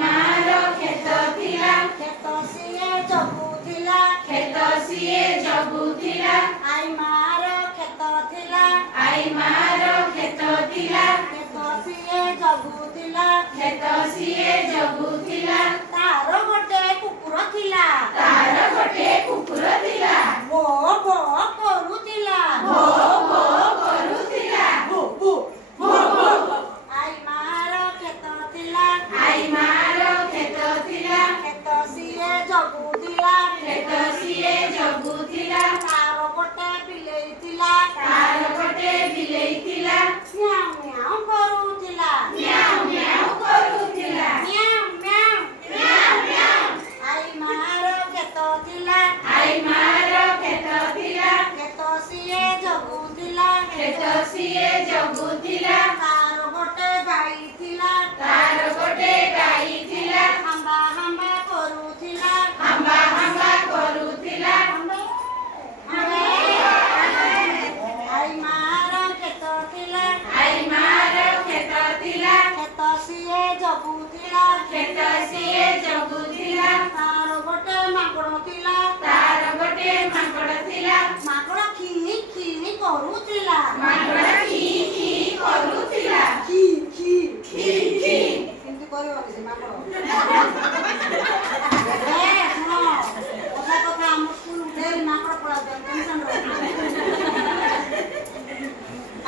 ମାର କ୍ଷେତ ଥିଲା କ୍ଷେତ ସିଏ ଜଗୁଥିଲା କ୍ଷେତ ସିଏ ଜଗୁଥିଲା ଆଇ ମାର କ୍ଷେତ ଥିଲା ଆଇ ମାର କ୍ଷେତ ଥିଲା କ୍ଷେତ ସିଏ ଜଗୁଥିଲା କ୍ଷେତ ସିଏ ଜଗୁଥିଲା ତାର ଗୋଟେ କୁକୁର ଥିଲା ତାର ଗୋଟେ କୁକୁର ଥିଲା ବୋ ବୋ କରୁଥିଲା ଭୋ ଭୋ କରୁଥିଲା ବୋ ବୋ ଭୋ ଭୋ ଆଇ ମାର କ୍ଷେତ ଥିଲା ଆଇ ମାର କ୍ଷେତ ଥିଲା କ୍ଷେତ ସିଏ ଜଗୁଥିଲା କ୍ଷେତ ସିଏ ଜଗୁଥିଲା ତାର ଗୋଟେ ବିଲେଇ ଥିଲା ତାର ଗୋଟେ ବିଲେଇ ଥିଲା ମ୍ୟାଉ ମ୍ୟାଉ କରୁଥିଲା ମ୍ୟାଉ ମ୍ୟାଉ କରୁଥିଲା Mouse Mouse Mouse Mouse I ମାର କ୍ଷେତ ଥିଲା ଆଇ ମାର କ୍ଷେତ ଥିଲା କ୍ଷେତ ସିଏ ଜଗୁଥିଲା କ୍ଷେତ ସିଏ ଜଗୁଥିଲା ତାର ଗୋଟେ ଗାଈ ଥିଲା ତାର ଗୋଟେ ଗାଈ ଥିଲା ହାମ୍ବା ହାମ୍ବା କରୁଥିଲା ହାମ୍ବା ହାମ୍ବା କରୁଥିଲା ଆଇ ମାର କ୍ଷେତ ଥିଲା ଆଇ ମାର କ୍ଷେତ ଥିଲା କ୍ଷେତ ସିଏ ଜଗୁଥିଲା କ୍ଷେତ ସିଏ ଜଗୁଥିଲା ତାର ଗୋଟେ ମାଙ୍କଡ଼ ଥିଲା ତାର ଗୋଟେ ମାଙ୍କଡ଼ ଥିଲା ମାଙ୍କଡ଼ ଖି ଖି କରୁଥିଲା ମାଙ୍କଡ଼ ଖି ଖି କରୁଥିଲା ଖି ଖି ଖି ଖି କେମିତି କରିବନି ସେ ମାଙ୍କଡ଼ ଶୁଣ କଥା କଥା ଆମ ସ୍କୁଲ ଉଠେଇ ମାଙ୍କଡ଼ ପଳାଉଛନ୍ତି ଟେନସନ୍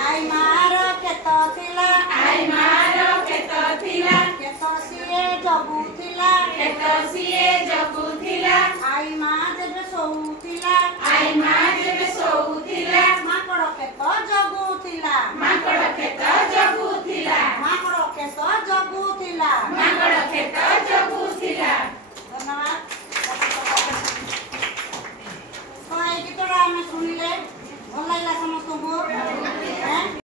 ଆଇ ମାର କ୍ଷେତ ଥିଲା ଆଇ ମାର କ୍ଷେତ ଥିଲା କ୍ଷେତ ସିଏ ଜଗୁଥିଲା କ୍ଷେତ ସିଏ ଜଗୁଥିଲା ଆଇ ମା ଯେବେ ଶୋଉଥିଲା ଆଇ ମା ଯେବେ ଶୋଉଥିଲା ମାଙ୍କଡ଼ କ୍ଷେତ ଜଗୁଥିଲା ମାଙ୍କଡ଼ କ୍ଷେତ ଜଗୁଥିଲା ମାଙ୍କଡ଼ କ୍ଷେତ ଜଗୁଥିଲା ମାଙ୍କଡ଼ କ୍ଷେତ ଜଗୁଥିଲା ଧନ୍ୟବାଦ ତ ଏଇ ଗୀତଟା ଆମେ ଶୁଣିଲେ ଭଲ ଲାଗିଲା ସମସ୍ତଙ୍କୁ